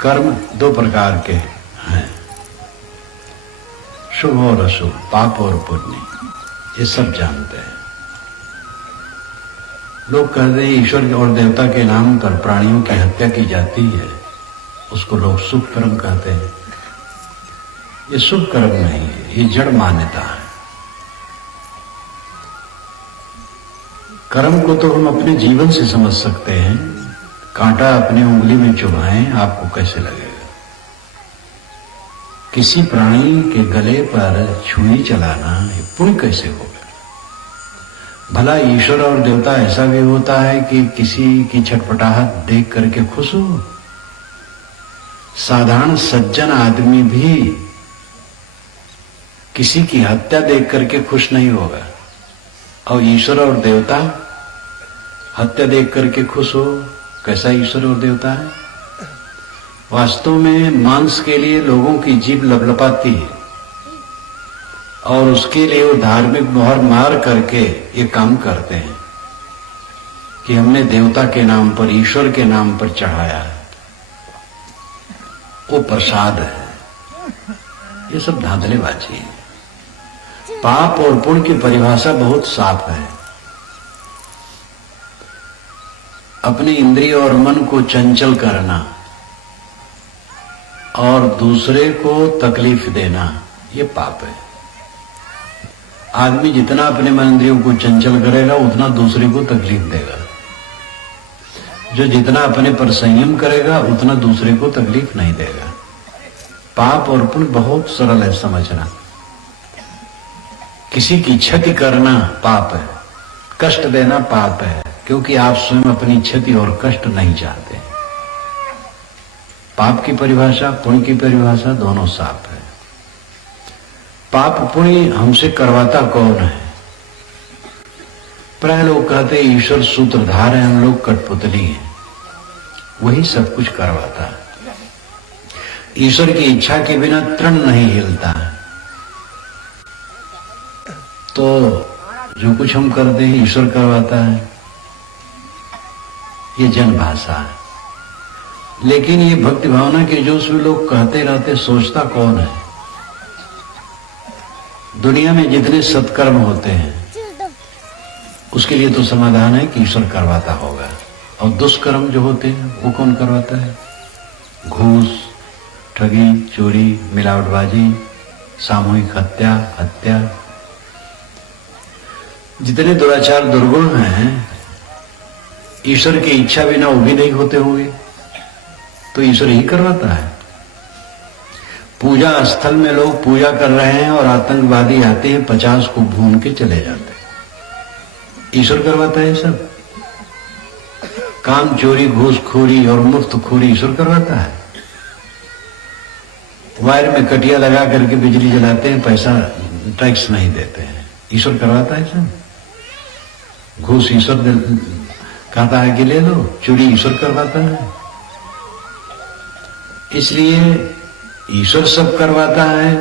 कर्म दो प्रकार के हैं, शुभ और अशुभ, पाप और पुण्य, ये सब जानते हैं। लोग कहते हैं ईश्वर और देवता के नाम पर प्राणियों की हत्या की जाती है, उसको लोग शुभ कर्म कहते हैं। ये शुभ कर्म नहीं है, ये जड़ मान्यता है। कर्म को तो हम अपने जीवन से समझ सकते हैं। कांटा अपनी उंगली में चुभाएं, आपको कैसे लगेगा? किसी प्राणी के गले पर छुरी चलाना ये पुण्य कैसे होगा? भला ईश्वर और देवता ऐसा भी होता है कि किसी की छटपटाहट देख करके खुश हो? साधारण सज्जन आदमी भी किसी की हत्या देख करके खुश नहीं होगा, और ईश्वर और देवता हत्या देख करके खुश हो? कैसा ईश्वर और देवता है? वास्तव में मांस के लिए लोगों की जीभ लपलपाती है, और उसके लिए वो धार्मिक मोहर मार करके ये काम करते हैं कि हमने देवता के नाम पर, ईश्वर के नाम पर चढ़ाया है, वो प्रसाद है। ये सब धांधलेबाजी है। पाप और पुण्य की परिभाषा बहुत साफ है। अपनी इंद्रिय और मन को चंचल करना और दूसरे को तकलीफ देना, ये पाप है। आदमी जितना अपने मन इंद्रियों को चंचल करेगा उतना दूसरे को तकलीफ देगा। जो जितना अपने पर संयम करेगा उतना दूसरे को तकलीफ नहीं देगा। पाप और पुण्य बहुत सरल है समझना। किसी की क्षति करना पाप है, कष्ट देना पाप है, क्योंकि आप स्वयं अपनी क्षति और कष्ट नहीं चाहते। पाप की परिभाषा, पुण्य की परिभाषा दोनों साफ है। पाप पुण्य हमसे करवाता कौन है? प्राय लोग कहते हैं ईश्वर सूत्रधार है, हम लोग कठपुतली हैं। वही सब कुछ करवाता है। ईश्वर की इच्छा के बिना तृण नहीं हिलता। तो जो कुछ हम करते हैं ईश्वर करवाता है, ये जन भाषा है। लेकिन ये भक्ति भावना के जोश में लोग कहते रहते, सोचता कौन है? दुनिया में जितने सत्कर्म होते हैं उसके लिए तो समाधान है कि ईश्वर करवाता होगा। और दुष्कर्म जो होते हैं वो कौन करवाता है? घूस, ठगी, चोरी, मिलावटबाजी, सामूहिक हत्या, जितने दुराचार दुर्गुण हैं, ईश्वर की इच्छा बिना वो भी नहीं होते होंगे, तो ईश्वर ही करवाता है। पूजा स्थल में लोग पूजा कर रहे हैं और आतंकवादी आते हैं, 50 को भून के चले जाते हैं। ईश्वर करवाता है सब। काम चोरी, घूसखोरी और मुफ्तखोरी ईश्वर करवाता है। वायर में कटिया लगा करके बिजली जलाते हैं, पैसा टैक्स नहीं देते हैं, ईश्वर करवाता है सब। घूस ईश्वर कहता है कि ले लो, चोरी ईश्वर करवाता है। इसलिए ईश्वर सब करवाता है,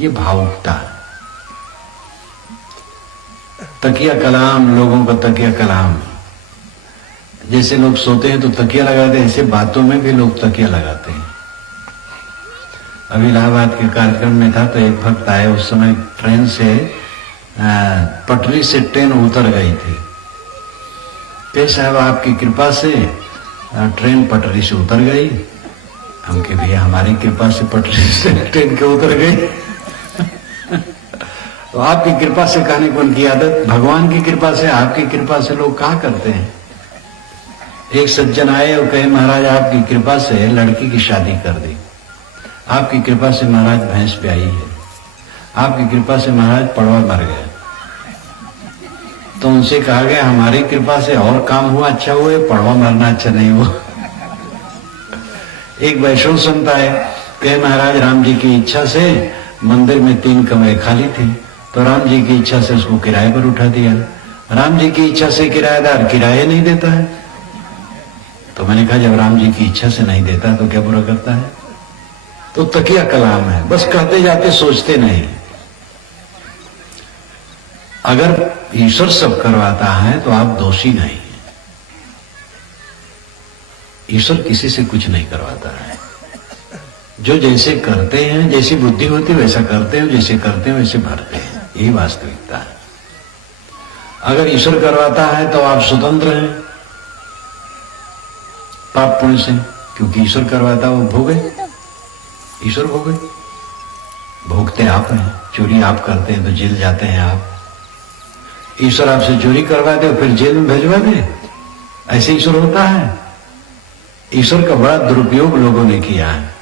ये भावुकता है। तकिया कलाम, लोगों का तकिया कलाम। जैसे लोग सोते हैं तो तकिया लगाते हैं, ऐसे बातों में भी लोग तकिया लगाते हैं। अभी इलाहाबाद के कार्यक्रम में था तो एक भक्त आए, उस समय ट्रेन से पटरी से ट्रेन उतर गई थी। कहे साहब आपकी कृपा से ट्रेन पटरी से उतर गई। हम के भैया हमारी कृपा से पटरी से ट्रेन के उतर गई। तो आपकी कृपा से कहने को उनकी आदत, भगवान की कृपा से, आपकी कृपा से लोग कहा करते हैं। एक सज्जन आए और कहे महाराज आपकी कृपा से लड़की की शादी कर दी, आपकी कृपा से महाराज भैंस ब्याई है, आपकी कृपा से महाराज पड़वा मर गया। तो उनसे कहा गया हमारी कृपा से और काम हुआ अच्छा हुआ, पड़वा मरना अच्छा नहीं हुआ। एक वैष्णव संत आए, कहे महाराज राम जी की इच्छा से मंदिर में 3 कमरे खाली थे, तो राम जी की इच्छा से उसको किराए पर उठा दिया। राम जी की इच्छा से किराएदार किराया नहीं देता है। तो मैंने कहा जब राम जी की इच्छा से नहीं देता तो क्या बुरा करता है? तो तकिया कलाम है, बस कहते जाते, सोचते नहीं। अगर ईश्वर सब करवाता है तो आप दोषी नहीं। ईश्वर किसी से कुछ नहीं करवाता है। जो जैसे करते हैं, जैसी बुद्धि होती है वैसा करते हैं, जैसे करते हैं वैसे भरते हैं, यही वास्तविकता है। अगर ईश्वर करवाता है तो आप स्वतंत्र हैं पाप पुण्य से, क्योंकि ईश्वर करवाता वो भोगे, ईश्वर भोगे, भोगते आप हैं। चोरी आप करते हैं तो जेल जाते हैं आप, ईश्वर आपसे चोरी करवाते हो फिर जेल में भेजवा दे, ऐसे ईश्वर होता है। ईश्वर का बड़ा दुरुपयोग लोगों ने किया है।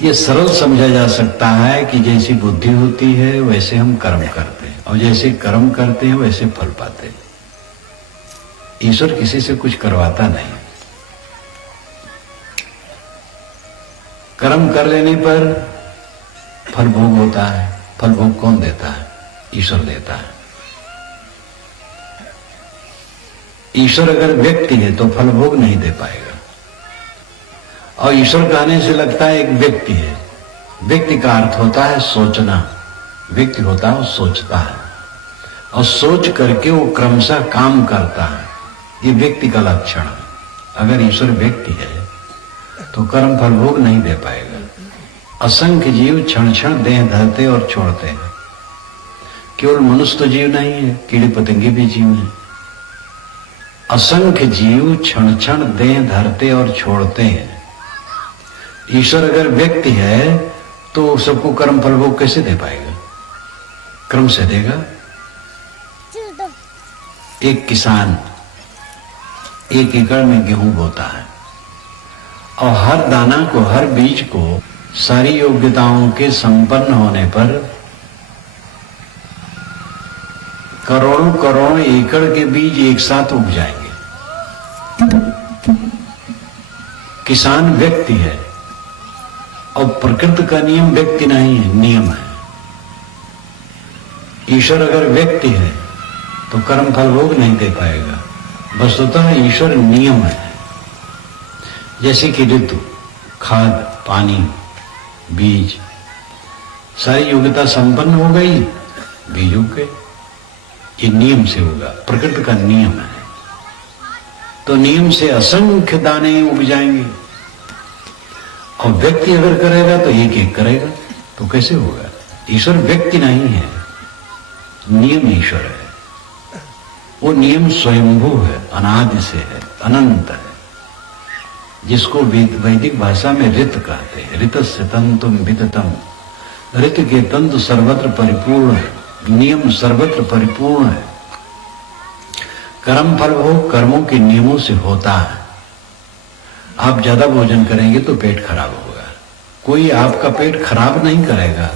ये सरल समझा जा सकता है कि जैसी बुद्धि होती है वैसे हम कर्म करते हैं, और जैसे कर्म करते हैं वैसे फल पाते हैं। ईश्वर किसी से कुछ करवाता नहीं। कर्म कर लेने पर फल भोग होता है। फल भोग कौन देता है? ईश्वर देता है। ईश्वर अगर व्यक्ति है तो फल भोग नहीं दे पाएगा। और ईश्वर कहने से लगता है एक व्यक्ति है। व्यक्ति का अर्थ होता है सोचना। व्यक्ति होता है वो सोचता है, और सोच करके वो क्रमशः काम करता है। ये व्यक्ति का लक्षण है। अगर ईश्वर व्यक्ति है तो कर्म फल भोग नहीं दे पाएगा। असंख्य जीव क्षण क्षण देह धरते और छोड़ते हैं। केवल मनुष्य तो जीव नहीं है, कीड़े पतंगे भी जीव हैं। असंख्य जीव क्षण क्षण देह धरते और छोड़ते हैं। ईश्वर अगर व्यक्ति है तो सबको कर्म फल भोग कैसे दे पाएगा? क्रम से देगा। एक किसान 1 एकड़ में गेहूं बोता है, और हर दाना को, हर बीज को सारी योग्यताओं के संपन्न होने पर करोड़ों करोड़ों एकड़ के बीज एक साथ उग जाएंगे। किसान व्यक्ति है, और प्रकृति का नियम व्यक्ति नहीं है, नियम है। ईश्वर अगर व्यक्ति है तो कर्म फल भोग नहीं दे पाएगा। वस्तुतः ईश्वर नियम है। जैसे कि ऋतु, खाद, पानी, बीज, सारी योग्यता संपन्न हो गई, बीज उग गए। ये नियम से होगा, प्रकृति का नियम है। तो नियम से असंख्य दाने उग जाएंगे। और व्यक्ति अगर करेगा तो एक एक करेगा, तो कैसे होगा? ईश्वर व्यक्ति नहीं है, नियम ईश्वर है। वो नियम स्वयंभू है, अनादि से है, अनंत है, जिसको वैदिक भाषा में ऋत कहते हैं। ऋतस्य तंतुम विततम। ऋत के तंतु सर्वत्र परिपूर्ण है, नियम सर्वत्र परिपूर्ण है। कर्म फल भोग कर्मों के नियमों से होता है। आप ज्यादा भोजन करेंगे तो पेट खराब होगा, कोई आपका पेट खराब नहीं करेगा।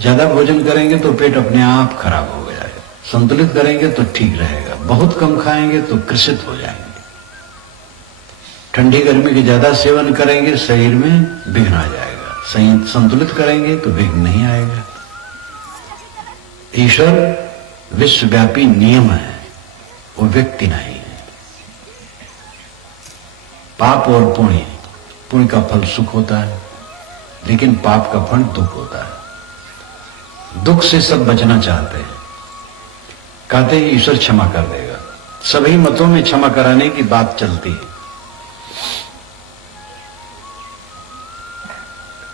ज्यादा भोजन करेंगे तो पेट अपने आप खराब हो जाएगा। संतुलित करेंगे तो ठीक रहेगा। बहुत कम खाएंगे तो कृषित हो जाएंगे। ठंडी गर्मी के ज्यादा सेवन करेंगे शरीर में विघ्न आ जाएगा। संतुलित करेंगे तो विघ्न नहीं आएगा। ईश्वर विश्वव्यापी नियम है, वो व्यक्ति नहीं है। पाप और पुण्य, पुण्य का फल सुख होता है, लेकिन पाप का फल दुख होता है। दुख से सब बचना चाहते हैं, कहते हैं ईश्वर क्षमा कर देगा। सभी मतों में क्षमा कराने की बात चलती है।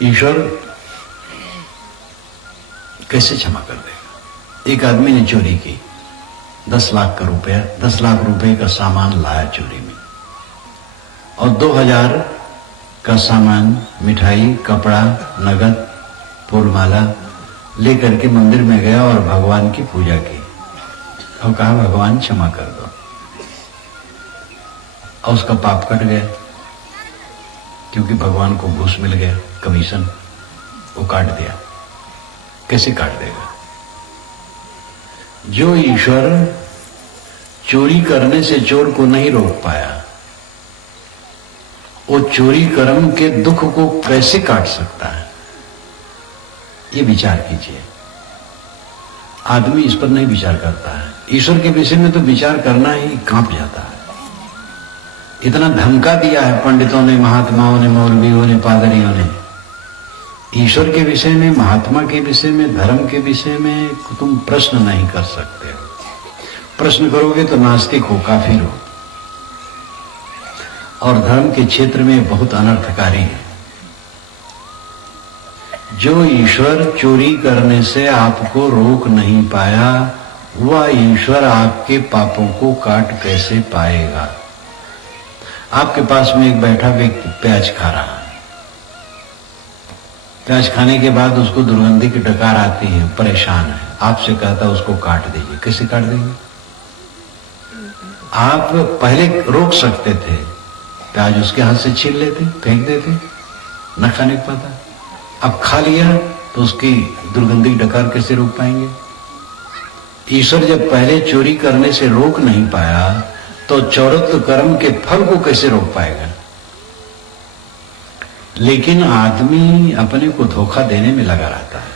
ईश्वर कैसे क्षमा कर देगा? एक आदमी ने चोरी की, 10 लाख का रुपया, 10 लाख रुपए का सामान लाया चोरी में, और 2000 का सामान, मिठाई, कपड़ा, नगद, फूलमाला लेकर के मंदिर में गया और भगवान की पूजा की, और कहा भगवान क्षमा कर दो, और उसका पाप कट गया, क्योंकि भगवान को घूस मिल गया, कमीशन, वो काट दिया। कैसे काट देगा? जो ईश्वर चोरी करने से चोर को नहीं रोक पाया, वो चोरी कर्म के दुख को कैसे काट सकता है? ये विचार कीजिए। आदमी इस पर नहीं विचार करता है। ईश्वर के विषय में तो विचार करना ही कांप जाता है। इतना धमका दिया है पंडितों ने, महात्माओं ने, मौलवियों ने, पादरियों ने। ईश्वर के विषय में, महात्मा के विषय में, धर्म के विषय में तुम प्रश्न नहीं कर सकते हो। प्रश्न करोगे तो नास्तिक हो, काफिर हो। और धर्म के क्षेत्र में बहुत अनर्थकारी है। जो ईश्वर चोरी करने से आपको रोक नहीं पाया, वह ईश्वर आपके पापों को काट कैसे पाएगा? आपके पास में एक बैठा व्यक्ति प्याज खा रहा है, प्याज खाने के बाद उसको दुर्गंधी की डकार आती है, परेशान है, आपसे कहता उसको काट दीजिए। कैसे काट देंगे? आप पहले रोक सकते थे, प्याज उसके हाथ से छीन लेते, फेंक देते, न खाने को पाता। अब खा लिया तो उसकी दुर्गंधी की डकार कैसे रोक पाएंगे? ईश्वर जब पहले चोरी करने से रोक नहीं पाया तो चौरत्व कर्म के फल को कैसे रोक पाएगा? लेकिन आदमी अपने को धोखा देने में लगा रहता है।